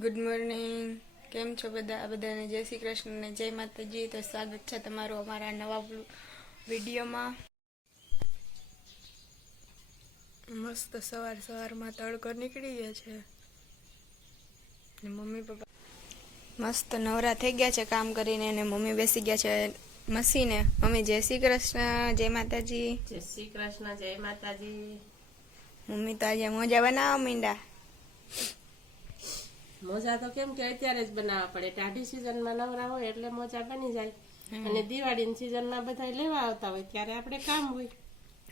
Good morning. કેમ છો બધાને જય શ્રી કૃષ્ણ ને જય માતાજી. તો સ્વાગત છે તમારું અમારા નવા વિડીયોમાં. મસ્ત સવારમાં તડકો નીકળી ગયા છે ને મમ્મી પપ્પા મસ્ત નવરા થઈ ગયા છે કામ કરીને, અને મમ્મી બેસી ગયા છે મસીને. મમ્મી જય શ્રી કૃષ્ણ જય માતાજી. જય શ્રી કૃષ્ણ જય માતાજી. મમ્મી તો આજે મોજા બનાવવા માંડ્યા. મોજા તો કેમ કે અત્યારે જ બનાવવા પડે, ટાઢી સિઝનમાં નવરા હોય એટલે મોજા બની જાય, અને દિવાળીની સિઝનમાં બધા લેવા આવતા હોય ત્યારે આપણે કામ હોય.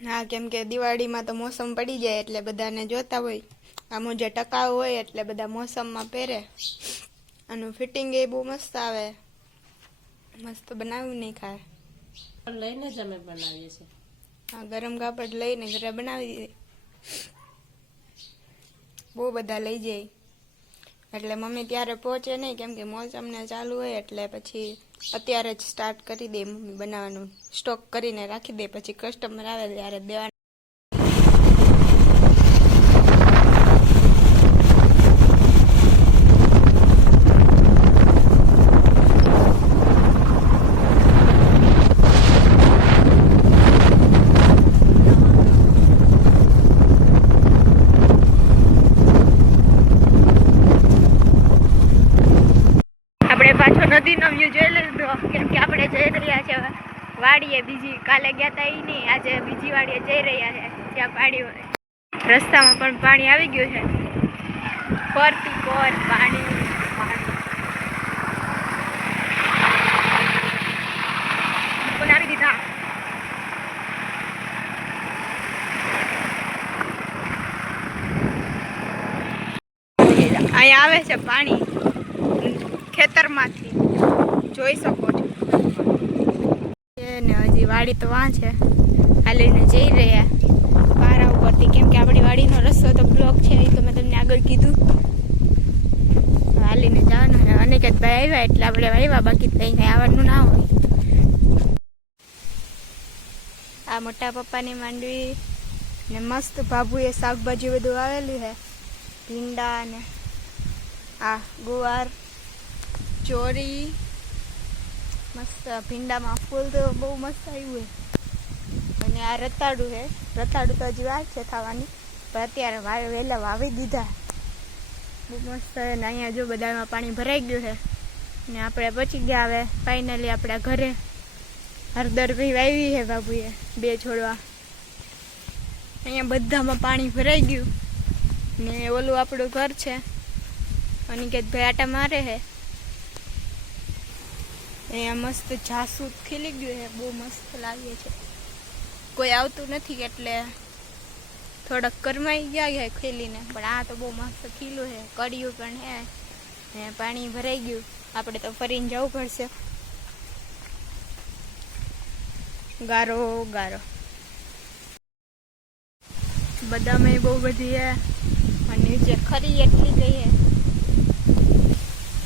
હા, કેમ કે દિવાળીમાં તો મોસમ પડી જાય એટલે બધાને જોતા હોય. આ મોજા ટકાઉ હોય એટલે બધા મોસમમાં પહેરે. આનું ફિટિંગ એ બહુ મસ્ત આવે, મસ્ત બનાવ્યું નહીં ખાય. લઈને જ અમે બનાવીએ છીએ. હા, ગરમ કાપડ લઈને ઘરે બનાવી દઈએ. બહુ બધા લઈ જાય એટલે મમ્મી ત્યારે પહોંચે નહીં, કેમ કે મોસમને ચાલુ હોય એટલે પછી અત્યારે જ સ્ટાર્ટ કરી દે મમ્મી બનાવવાનું. સ્ટોક કરીને રાખી દે, પછી કસ્ટમર આવે ત્યારે દેવાનું. પાછો નદીનો વ્યૂ જોઈ લીધો, કેમ કે આપણે જઈ રહ્યા છે વાડીએ. બીજી કાલે ગયા હતા એ નહીં, આજે બીજી વાડીએ જઈ રહ્યા છે જ્યાં પાણી હોય. રસ્તામાં પણ પાણી આવી ગયું છે, ફરતી કોર પાણી. બનાવી દીધા. અહીંયા આવે છે પાણી ખેતરમાંથી, જોઈ શકો છો. ને હજી વાડી તો વાં છે, હાલીને જઈ રહ્યા પારા ઉપરથી, કેમ કે આપણી વાડીનો રસ્તો તો બ્લોક છે, એ તો મેં તમને આગળ કીધું. હાલીને જવાનું. અનિકેતભાઈ આવ્યા એટલે આપણે આવ્યા, બાકી તો કંઈ આવવાનું ના હોય. આ મોટા પપ્પાની માંડવી ને મસ્ત ભાભુએ શાકભાજી બધું આવેલું છે, ભીંડા ને આ ગુવાર, ચોરી. મસ્ત ભીંડામાં ફૂલ તો બહુ મસ્ત આવ્યું છે. અને આ રતાડું છે, રતાડું તો હજી વાર છે થવાની, પણ અત્યારે વહેલા વાવી દીધા. બહુ મસ્ત છે. ને અહીંયા જો બધામાં પાણી ભરાઈ ગયું છે ને આપણે પહોંચી ગયા હવે ફાઇનલી આપણા ઘરે. હળદર ભી વાવી છે બાબુએ 2 છોડવા. અહીંયા બધામાં પાણી ભરાઈ ગયું ને ઓલું આપણું ઘર છે. અનિકેતભાઈ આટા મારે છે. અહીંયા મસ્ત જાસૂદ ખીલી ગયું છે, બહુ મસ્ત લાગે છે. કોઈ આવતું નથી એટલે થોડાક કરમાઈ ગયા છે ખીલીને, પણ આ તો બહુ મસ્ત ખીલું છે. કડિયું પણ છે ને પાણી ભરાઈ ગયું. આપણે તો ફરીને જવું પડશે. ગારો ગારો બદામે બહુ બધી છે, અને નીચે ખરી એટલી ગઈ છે.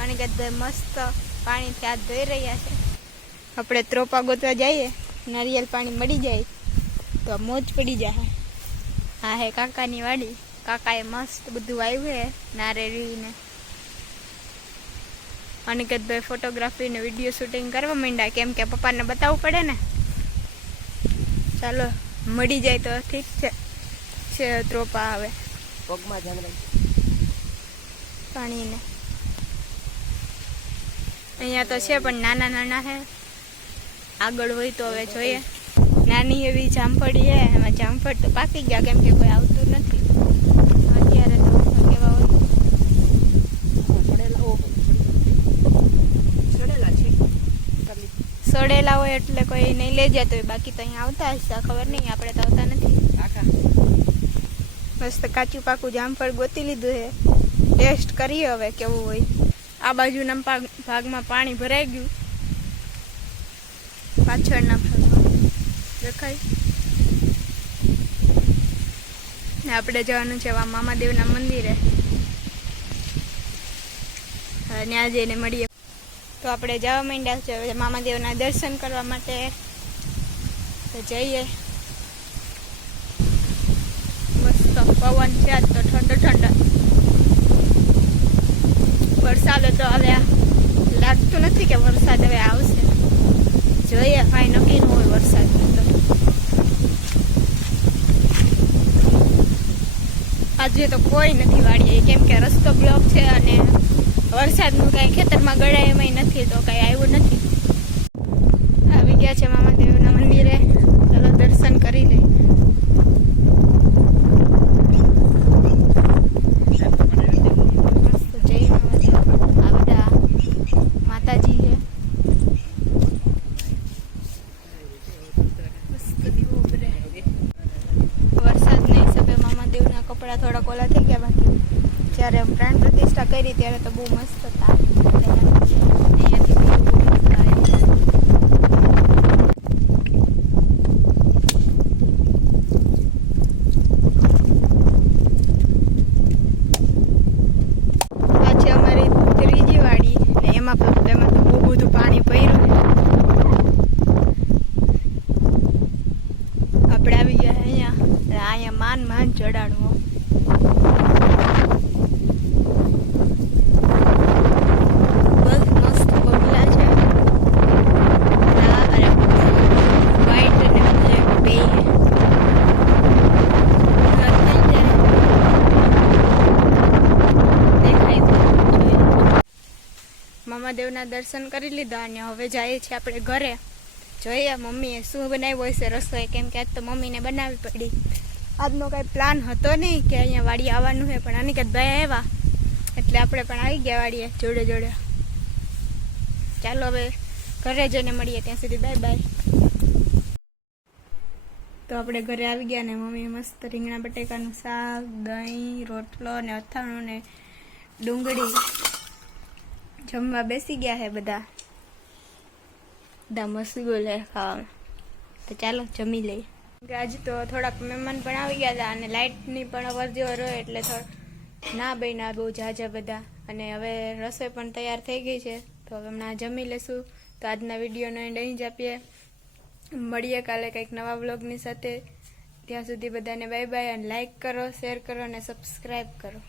અને કે મસ્ત પાણીથી હાથ ધોઈ રહ્યા છે. આપણે ત્રોપા ગોતવા જઈએ, નારિયેલ પાણી મળી જાય તો મોજ પડી જાય. હા હે કાકાની વાડી. કાકાએ મસ્ત બધું વાવ્યું છે, નારેળી ને. અનિકેતભાઈ ફોટોગ્રાફી ને વિડીયો શૂટિંગ કરવા માંડ્યા, કેમ કે પપ્પાને બતાવવું પડે ને. ચાલો મળી જાય તો ઠીક છે. ત્રોપા આવે પગમાં જાણ પાણીને. અહીંયા તો છે પણ નાના નાના છે, આગળ હોય તો હવે જોઈએ. નાની એવી જામફળી છે, એમાં જામફળ તો પાકી ગયા, કેમ કે કોઈ આવતું નથી અત્યારે. તો કેવા હોય સડેલા હોય એટલે કોઈ નહીં લઈ જતો હોય, બાકી તો અહીંયા આવતા હશે. ખબર નહીં, આપણે તો આવતા નથી. મસ્ત કાચું પાકું જામફળ ગોતી લીધું છે, ટેસ્ટ કરીએ હવે કેવું હોય. આ બાજુના ભાગમાં પાણી ભરાઈ ગયું, પાછળના ભાગમાં દેખાય ને. આપણે જવાનું છે મામાદેવના મંદિરે, ત્યાં જઈને મળીએ. તો આપણે જવા માંડ્યા છે મામાદેવના દર્શન કરવા માટે. તો જઈએ. મસ્ત પવન છે આજ તો, ઠંડો ઠંડો. વરસાદ હતો, હવે લાગતું નથી કે વરસાદ હવે આવશે. જોઈએ, કાંઈ નક્કી ન હોય વરસાદનું તો. આજે તો કોઈ નથી વાડીએ, કેમ કે રસ્તો બ્લોક છે અને વરસાદનું કાંઈ ખેતરમાં ગળાય એમાંય નથી, તો કાંઈ આવ્યું નથી. આવી ગયા છે મામાદેવના મંદિરે, ચાલો દર્શન કરી લઈએ. મસ્ત જય મામાદેવ. આ બધા માતાજી છે. મસ્ત દીવો ઉભરે. વરસાદના હિસાબે મામાદેવના કપડા થોડા કોલા થઈ ગયા, બાકી જ્યારે પ્રાણ પ્રતિષ્ઠા કરી ત્યારે તો બહુ મસ્ત હતા. અહીંયાથી બહુ મસ્ત આવે. આ છે અમારી ત્રીજી વાડી ને એમાં તો બહુ બધું પાણી ભર્યું છે. આપણે આવી ગયા અહીંયા માન ચડાડવો. બસ મસ્ત બગલા છે. અરે વ્હાઈટ અને બ્લેક બે દેખાય તો મામાદેવના દર્શન કરી લીધા અને હવે જઈએ છીએ આપણે ઘરે. જોઈએ મમ્મીએ શું બનાવ્યું હશે રસોઈ, કેમ કે આજ તો મમ્મીને બનાવવી પડી. આજનો કાંઈ પ્લાન હતો નહીં કે અહીંયા વાડી આવવાનું છે, પણ અનિકેત ભાઈ આવ્યા એટલે આપણે પણ આવી ગયા વાડીએ જોડે જોડે. ચાલો હવે ઘરે જઈને મળીએ, ત્યાં સુધી બાય બાય. તો આપણે ઘરે આવી ગયા ને મમ્મીએ મસ્ત રીંગણા બટેકાનું શાક, દહીં, રોટલો ને અથાણું ને ડુંગળી જમવા બેસી ગયા છે બધા મસ્તી બોલે ખાવામાં. તો ચાલો જમી લઈએ. આજે તો થોડાક મહેમાન પણ આવી ગયા હતા અને લાઇટની પણ અવર જવર હોય એટલે ના બન્યા બહુ ઝાઝા બધા. અને હવે રસોઈ પણ તૈયાર થઈ ગઈ છે, તો હવે હમણાં જમી લેશું. તો આજના વિડીયોનો એન્ડ અહીં જ આપીએ. મળીએ કાલે કંઈક નવા વ્લોગની સાથે. ત્યાં સુધી બધાને બાય બાય, અને લાઈક કરો, શેર કરો અને સબસ્ક્રાઈબ કરો.